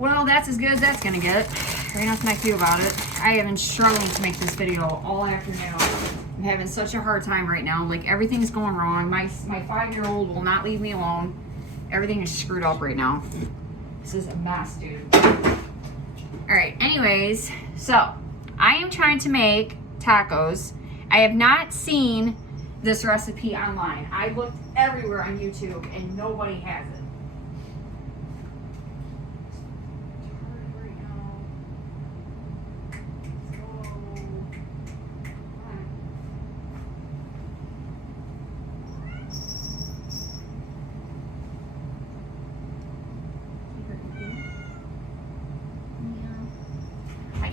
Well, that's as good as that's gonna get. There's nothing I can do about it. I have been struggling to make this video all afternoon. I'm having such a hard time right now. Like, everything's going wrong. My 5-year-old will not leave me alone. Everything is screwed up right now. This is a mess, dude. Alright, anyways, so I am trying to make tacos. I have not seen this recipe online. I looked everywhere on YouTube and nobody has it.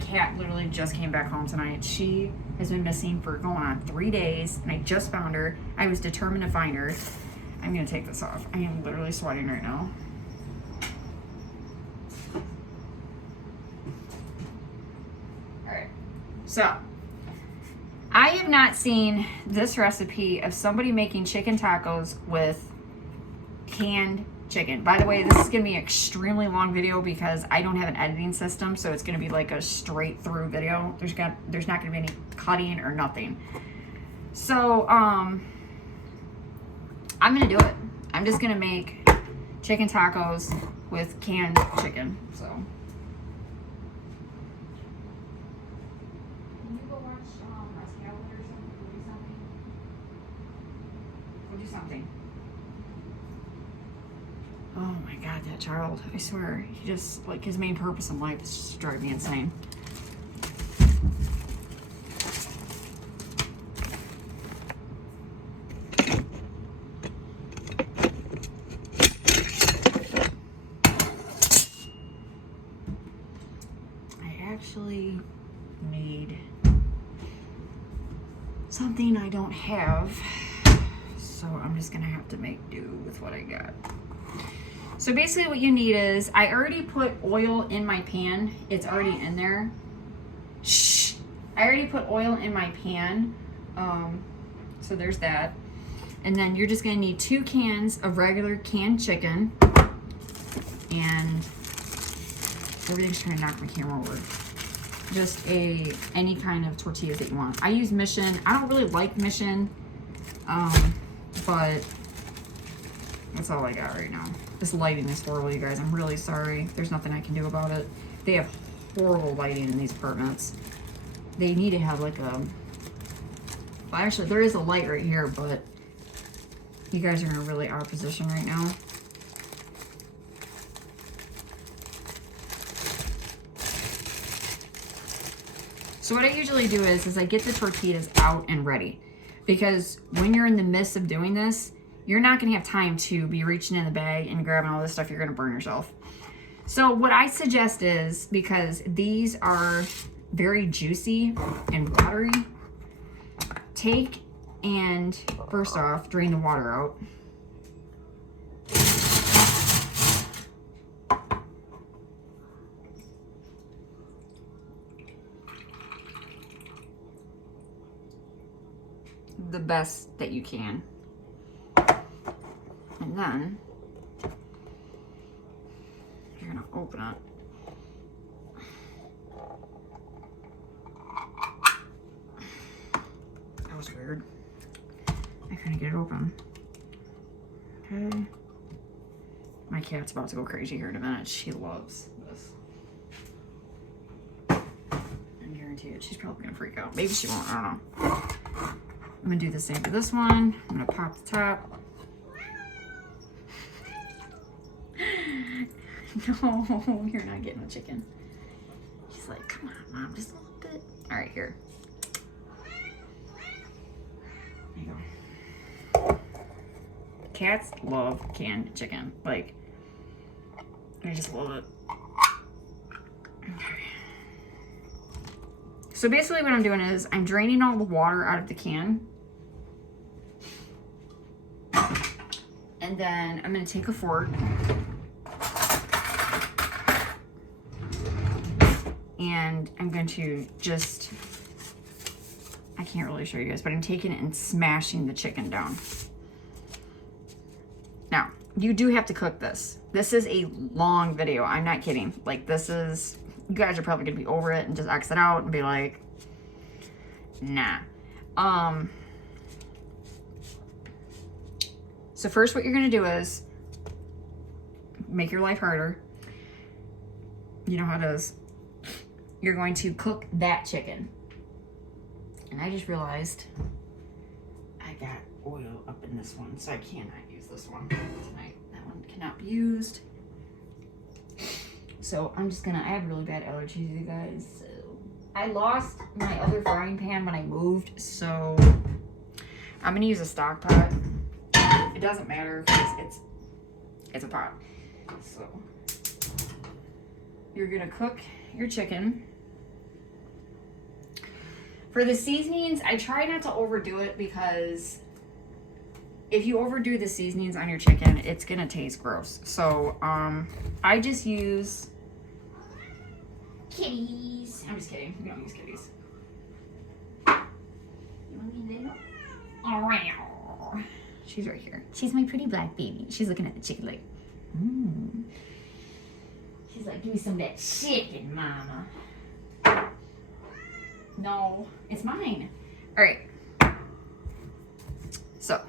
Cat literally just came back home tonight. She has been missing for going on 3 days, and I just found her. I was determined to find her. I'm gonna take this off. I am literally sweating right now. Alright, so I have not seen this recipe of somebody making chicken tacos with canned chicken. By the way, this is gonna be an extremely long video because I don't have an editing system, so it's gonna be like a straight through video. There's not gonna be any cutting or nothing. So I'm gonna do it. I'm just gonna make chicken tacos with canned chicken. So can you go watch Rascal or something? We'll do something. Oh my God, that child, I swear, he just, like, his main purpose in life is just to drive me insane. I actually made something I don't have, so I'm just gonna have to make do with what I got. So basically what you need is, I already put oil in my pan. It's already in there. Shh. I already put oil in my pan. So there's that. And then you're just gonna need 2 cans of regular canned chicken. And everything's trying to knock my camera over. Just any kind of tortillas that you want. I use Mission. I don't really like Mission, but that's all I got right now. This lighting is horrible, you guys. I'm really sorry. There's nothing I can do about it. They have horrible lighting in these apartments. They need to have like a... Well, actually, there is a light right here, but you guys are in a really odd position right now. So what I usually do is I get the tortillas out and ready. Because when you're in the midst of doing this, you're not going to have time to be reaching in the bag and grabbing all this stuff. You're going to burn yourself. So what I suggest is, because these are very juicy and watery, take and first off, drain the water out. The best that you can. And then you're gonna open it. That was weird. I couldn't get it open. Okay. My cat's about to go crazy here in a minute. She loves this. I guarantee it. She's probably gonna freak out. Maybe she won't. I don't know. I'm gonna do the same for this one. I'm gonna pop the top. No, you're not getting the chicken. She's like, come on, Mom, just a little bit. All right, here. There you go. Cats love canned chicken. Like, I just love it. Okay. So basically what I'm doing is I'm draining all the water out of the can. And then I'm going to take a fork and I'm going to just, I can't really show you guys, but I'm taking it and smashing the chicken down. Now, you do have to cook this. This is a long video. I'm not kidding. Like, this is, you guys are probably gonna be over it and just exit out and be like, nah. So first what you're gonna do is make your life harder. You know how it is. You're going to cook that chicken. And I just realized I got oil up in this one, so I cannot use this one tonight. That one cannot be used. So I'm just gonna, I have really bad allergies, you guys. So I lost my other frying pan when I moved, so I'm gonna use a stock pot. It doesn't matter because it's a pot. So you're gonna cook your chicken. For the seasonings, I try not to overdo it because if you overdo the seasonings on your chicken, it's gonna taste gross. So I just use kitties. I'm just kidding. We don't use kitties. You want me little? Oh, she's right here. She's my pretty black baby. She's looking at the chicken like, She's like, give me some of that chicken, mama. No, it's mine. All right. So,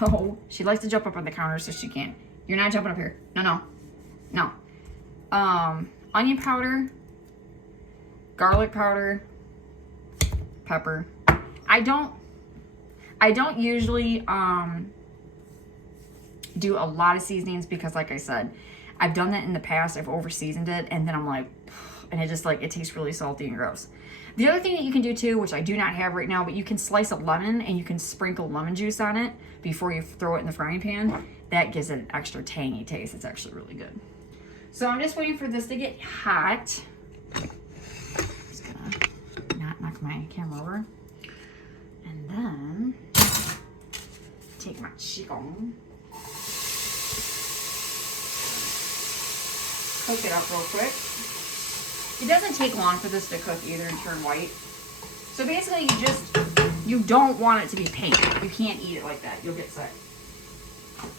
no, she likes to jump up on the counter, so she can't. You're not jumping up here. No. Onion powder, garlic powder, pepper. I don't usually do a lot of seasonings because, like I said, I've done that in the past. I've over seasoned it, and then I'm like, and it just like, it tastes really salty and gross. The other thing that you can do too, which I do not have right now, but you can slice a lemon and you can sprinkle lemon juice on it before you throw it in the frying pan. That gives it an extra tangy taste. It's actually really good. So I'm just waiting for this to get hot. Just gonna not knock my camera over. And then take my chicken. Cook it up real quick. It doesn't take long for this to cook either and turn white. So basically you don't want it to be pink. You can't eat it like that. You'll get sick.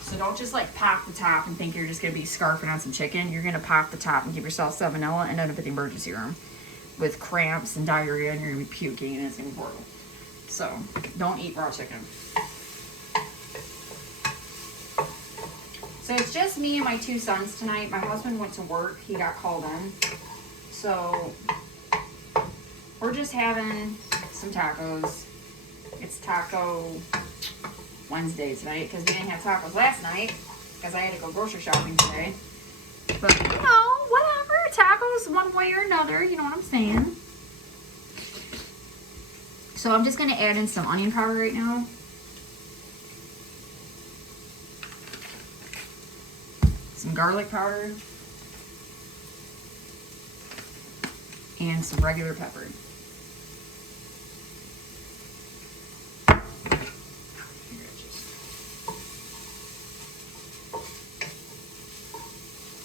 So don't just like pop the top and think you're just gonna be scarfing on some chicken. You're gonna pop the top and give yourself salmonella and end up at the emergency room with cramps and diarrhea, and you're gonna be puking and it's gonna be horrible. So don't eat raw chicken. So it's just me and my two sons tonight. My husband went to work. He got called in. So we're just having some tacos. It's Taco Wednesday tonight because we didn't have tacos last night because I had to go grocery shopping today. But, you know, whatever. Tacos one way or another. You know what I'm saying? So I'm just going to add in some onion powder right now. Some garlic powder. And some regular pepper.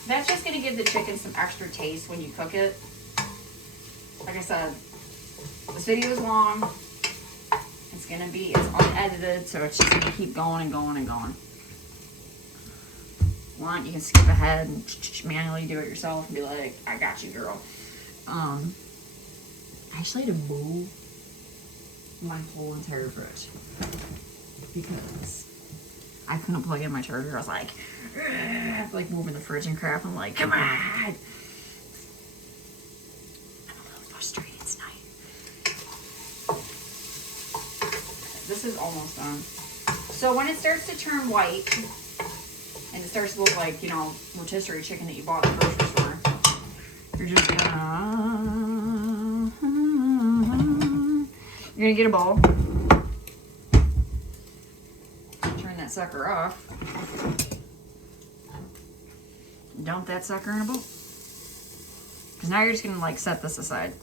That's just going to give the chicken some extra taste when you cook it. Like I said, this video is long. It's unedited, so it's just going to keep going and going and going. Want, you can skip ahead and manually do it yourself and be like, I got you, girl. I actually had to move my whole entire fridge because I couldn't plug in my charger. I was like moving the fridge and crap. I'm like, come on. I'm a little frustrated tonight. This is almost done. So when it starts to turn white and it starts to look like, you know, rotisserie chicken that you bought at the grocery store, you're just you're gonna get a bowl. Turn that sucker off. Dump that sucker in a bowl. Because now you're just gonna like set this aside.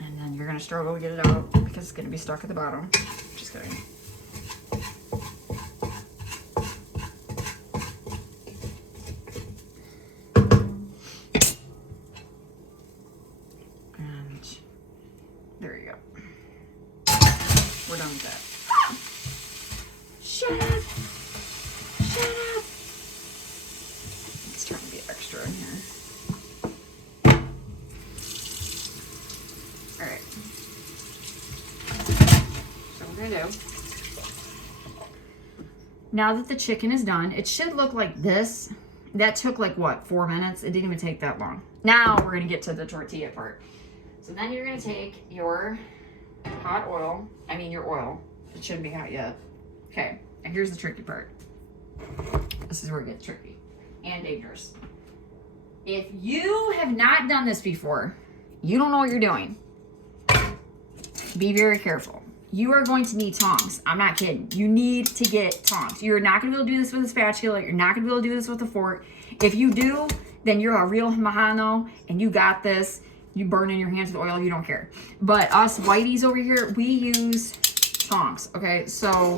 And then you're gonna struggle to get it out because it's gonna be stuck at the bottom. Just kidding. There you go. We're done with that. Shut up. Shut now that the chicken is done, it should look like this. That took like what, 4 minutes? It didn't even take that long. Now we're gonna get to the tortilla part. So then you're gonna take your hot oil. Your oil. It shouldn't be hot yet. Okay, and here's the tricky part. This is where it gets tricky and dangerous. If you have not done this before, you don't know what you're doing. Be very careful. You are going to need tongs. I'm not kidding. You need to get tongs. You're not going to be able to do this with a spatula. You're not going to be able to do this with a fork. If you do, then you're a real Mahano and you got this. You burn in your hands with oil. You don't care. But us whiteys over here, we use tongs. Okay, so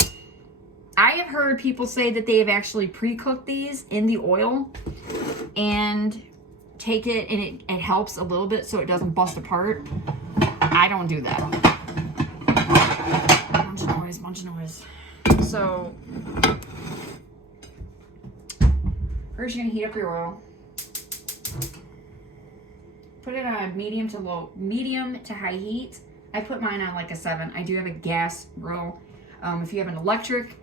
I have heard people say that they have actually pre-cooked these in the oil and take it, and it helps a little bit so it doesn't bust apart. I don't do that. Bunch of noise. So first you're gonna heat up your oil. Put it on medium to high heat. I put mine on like a 7. I do have a gas grill. If you have an electric,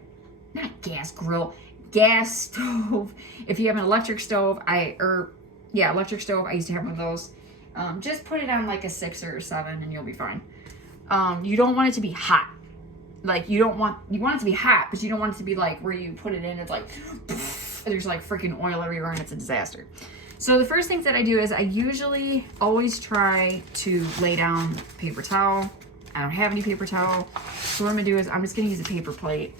not gas grill, gas stove. If you have an electric stove, electric stove. I used to have one of those. Just put it on like a 6 or a 7 and you'll be fine. You don't want it to be hot. Like you want it to be hot, but you don't want it to be like where you put it in, it's like, poof, there's like freaking oil everywhere and it's a disaster. So the first things that I do is I usually always try to lay down paper towel. I don't have any paper towel. So what I'm gonna do is I'm just gonna use a paper plate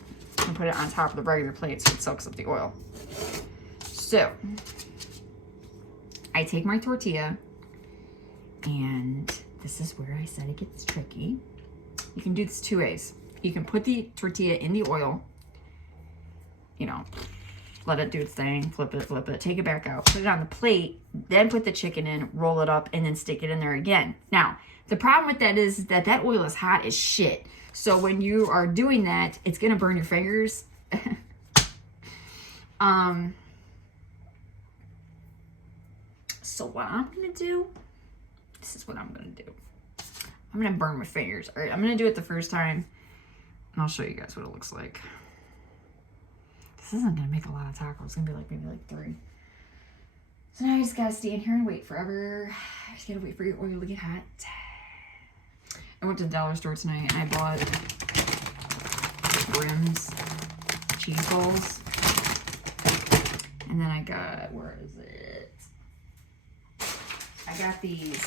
and put it on top of the regular plate so it soaks up the oil. So I take my tortilla, and this is where I said it gets tricky. You can do this 2 ways. You can put the tortilla in the oil, let it do its thing, flip it, take it back out, put it on the plate, then put the chicken in, roll it up, and then stick it in there again. Now, the problem with that is that oil is hot as shit. So when you are doing that, it's gonna burn your fingers. So what I'm gonna do, this is what I'm gonna do. I'm gonna burn my fingers. All right, I'm gonna do it the first time, and I'll show you guys what it looks like. This isn't gonna make a lot of tacos. It's gonna be like maybe like 3. So now I just gotta stand here and wait forever. I just gotta wait for your oil to get hot. I went to the dollar store tonight and I bought Grimm's cheese balls. And then I got, where is it? I got these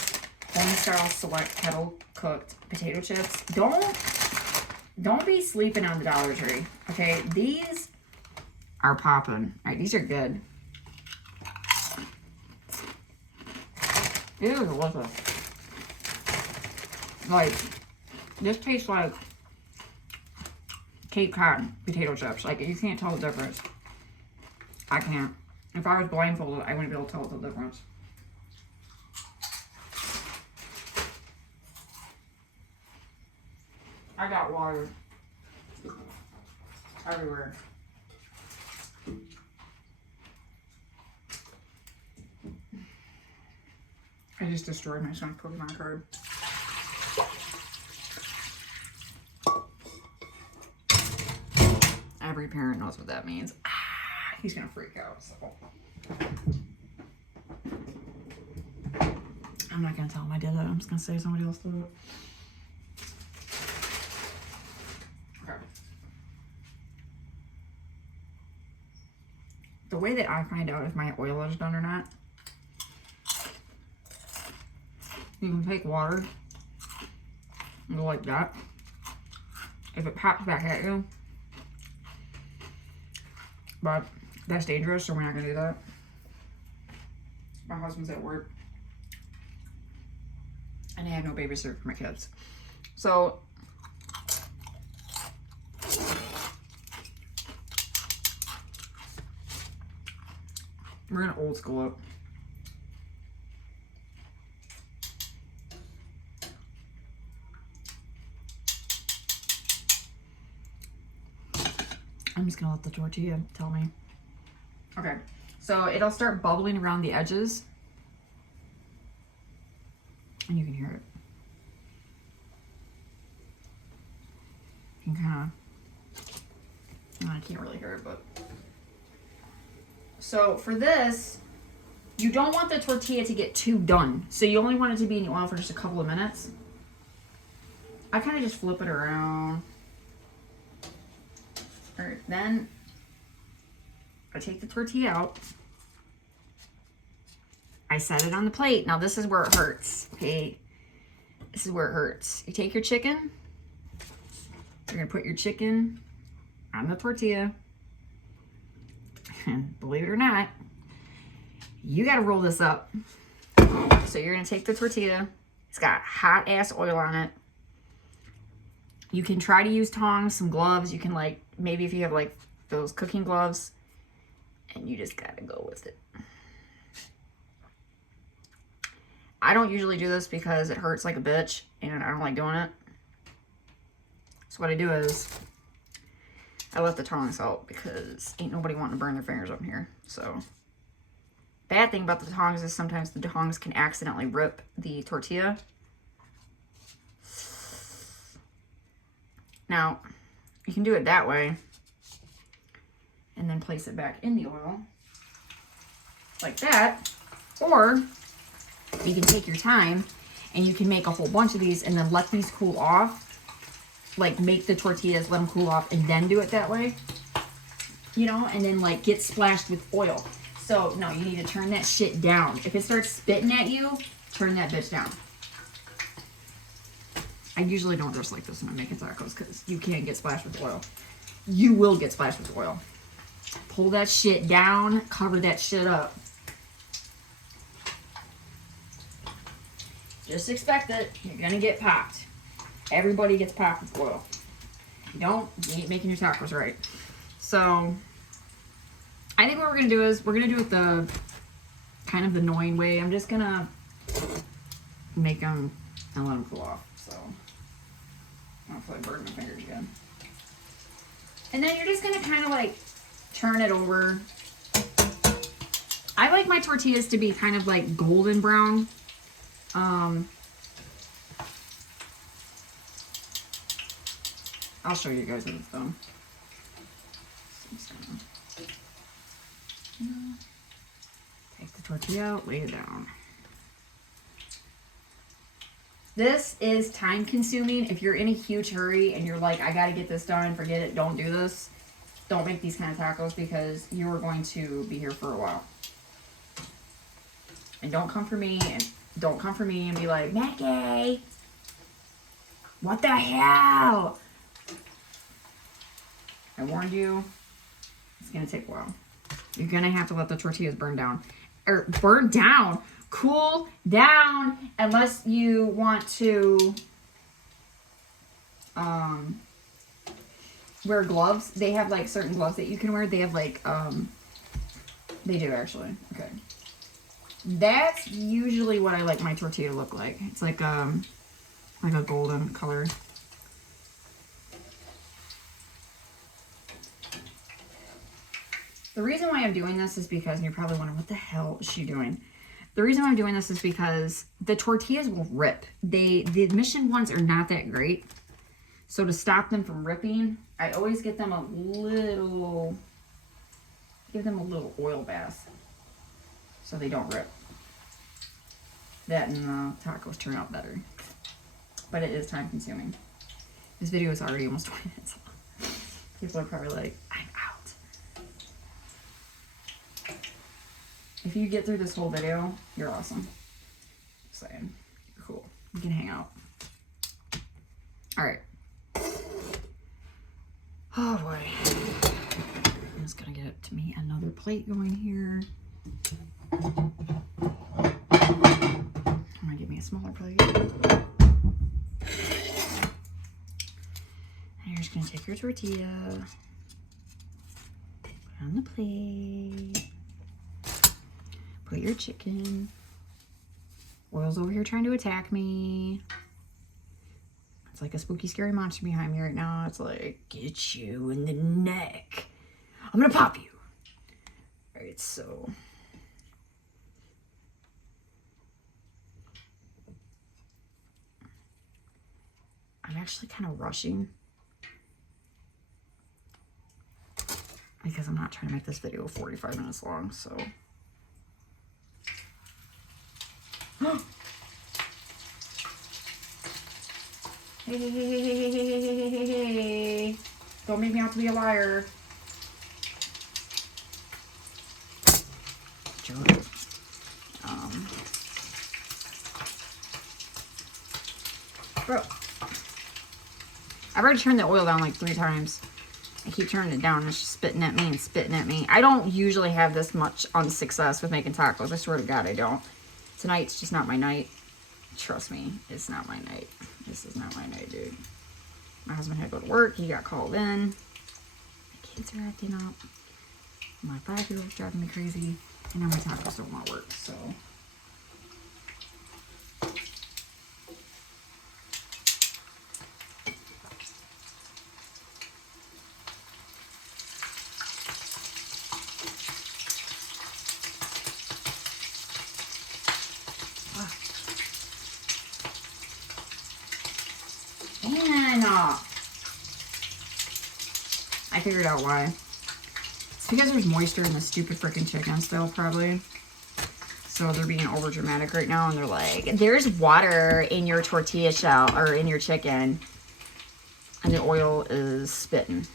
Homestyle Select kettle cooked potato chips. Don't be sleeping on the Dollar Tree. Okay, these are popping. All right, these are good. These are delicious. Like, this tastes like Cape Cod potato chips. Like, you can't tell the difference. I can't. If I was blindfolded, I wouldn't be able to tell the difference. I got water everywhere. I just destroyed my son's Pokemon card. Every parent knows what that means. He's gonna freak out, so. I'm not gonna tell him I did it. I'm just gonna say somebody else did it. Okay. The way that I find out if my oil is done or not, you can take water and go like that. If it pops back at you, but that's dangerous, so we're not gonna do that. My husband's at work, and I have no babysitter for my kids. So we're gonna old school it. I'm just gonna let the tortilla tell me. Okay, so it'll start bubbling around the edges, and you can hear it. You can kind I can't really hear it, but. So for this, you don't want the tortilla to get too done. So you only want it to be in the oil for just a couple of minutes. I kind of just flip it around. All right, then I take the tortilla out. I set it on the plate. Now this is where it hurts, okay? This is where it hurts. You take your chicken. You're gonna put your chicken on the tortilla. And believe it or not, you gotta roll this up. So you're gonna take the tortilla. It's got hot ass oil on it. You can try to use tongs, some gloves. You can like, maybe if you have like those cooking gloves, and you just gotta go with it. I don't usually do this because it hurts like a bitch and I don't like doing it. So what I do is I let the tongs out because ain't nobody wanting to burn their fingers up in here. So bad thing about the tongs is sometimes the tongs can accidentally rip the tortilla. Now, you can do it that way and then place it back in the oil like that, or you can take your time and you can make a whole bunch of these and then let these cool off. Like make the tortillas, let them cool off, and then do it that way. You know, and then like get splashed with oil. So no, you need to turn that shit down. If it starts spitting at you, turn that bitch down. I usually don't dress like this when I'm making tacos because you can't get splashed with oil. You will get splashed with oil. Pull that shit down, cover that shit up. Just expect it. You're gonna get popped. Everybody gets popped with oil. You ain't making your tacos right. So, I think what we're gonna do is, we're gonna do it the kind of the annoying way. I'm just gonna make them and let them cool off. So, hopefully I burn my fingers again. And then you're just gonna kind of like turn it over. I like my tortillas to be kind of like golden brown. I'll show you guys when it's done. Take the tortilla out, lay it down. This is time consuming. If you're in a huge hurry and you're like, I gotta get this done, forget it, don't do this. Don't make these kind of tacos because you are going to be here for a while. And don't come for me and be like, Mackie, what the hell? I warned you, it's gonna take a while. You're gonna have to let the tortillas burn down. Or burn down, cool down, unless you want to wear gloves. They have like certain gloves that you can wear. They have like, they do actually, okay. That's usually what I like my tortilla to look like. It's like a golden color. The reason why I'm doing this is because, and you're probably wondering, what the hell is she doing? The reason why I'm doing this is because the tortillas will rip. The Mission ones are not that great. So to stop them from ripping, I always get them give them a little oil bath so they don't rip. That and tacos turn out better. But it is time consuming. This video is already almost 20 minutes long. People are probably like, I'm out. If you get through this whole video, you're awesome. Just saying. You're cool. You can hang out. Alright. Oh boy. I'm just gonna get me another plate going here. I'm gonna get me a smaller plate. And you're just gonna take your tortilla, put it on the plate. Put your chicken. Oil's over here trying to attack me. It's like a spooky, scary monster behind me right now. It's like, get you in the neck. I'm gonna pop you. All right, so. I'm actually kind of rushing. because I'm not trying to make this video 45 minutes long, so. Hey. Don't make me out to be a liar. Jerk. Bro. I've already turned the oil down like 3 times. I keep turning it down and it's just spitting at me and spitting at me. I don't usually have this much unsuccess with making tacos. I swear to God, I don't. Tonight's just not my night. Trust me, it's not my night. This is not my night, dude. My husband had to go to work. He got called in. My kids are acting up. My 5-year-old's driving me crazy. And now my tacos don't want to work, so. And I figured out why. It's because there's moisture in the stupid freaking chicken still, probably. So they're being over dramatic right now, and they're like, there's water in your tortilla shell, or in your chicken, and the oil is spitting.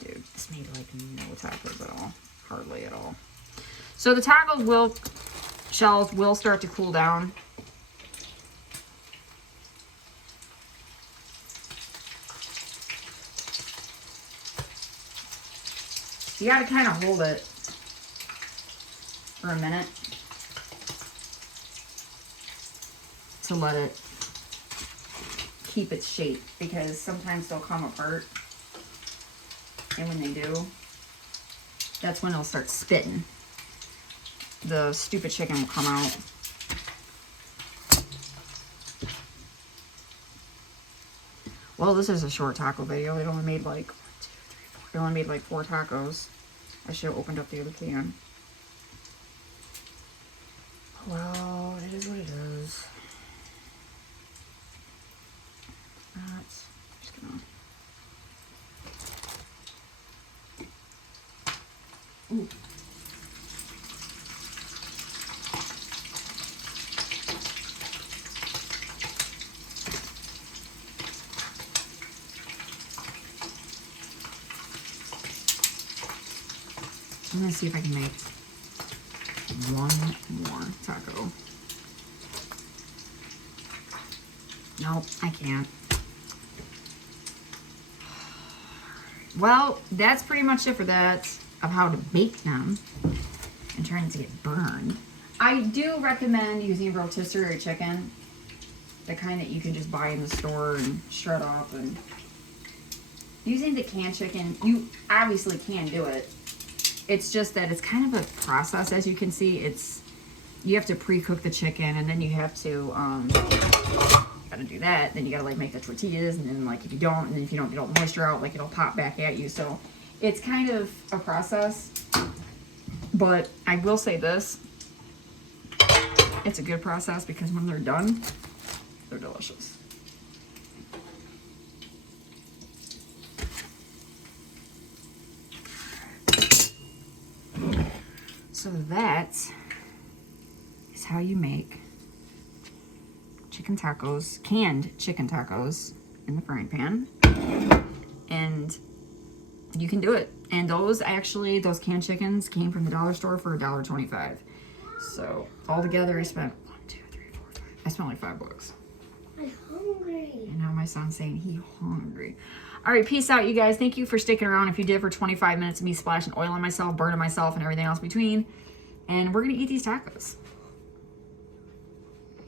Dude, this made like no tacos at all. Hardly at all. So the shells will start to cool down. You gotta kind of hold it for a minute to let it keep its shape, because sometimes they'll come apart, and when they do, that's when it'll start spitting. The stupid chicken will come out. Well, this is a short taco video. It only made like 4 tacos. I should have opened up the other can. Well, it is what it is. That's just gonna. Ooh. I'm gonna see if I can make one more taco. Nope, I can't. Well, that's pretty much it for that, of how to bake them and trying to get burned. I do recommend using rotisserie chicken, the kind that you can just buy in the store and shred off. And using the canned chicken, you obviously can do it. It's just that it's kind of a process, as you can see. You have to pre-cook the chicken, and then you have to gotta do that. Then you gotta like make the tortillas, and then like if you don't, and then if you don't get all the moisture out, like it'll pop back at you. So it's kind of a process. But I will say this: it's a good process, because when they're done, they're delicious. So that is how you make chicken tacos, canned chicken tacos in the frying pan. And you can do it. And those canned chickens came from the dollar store for $1.25. So altogether I spent I spent like $5. I'm hungry. And now my son's saying he's hungry. All right, peace out, you guys. Thank you for sticking around. If you did, for 25 minutes of me splashing oil on myself, burning myself, and everything else between. And we're going to eat these tacos.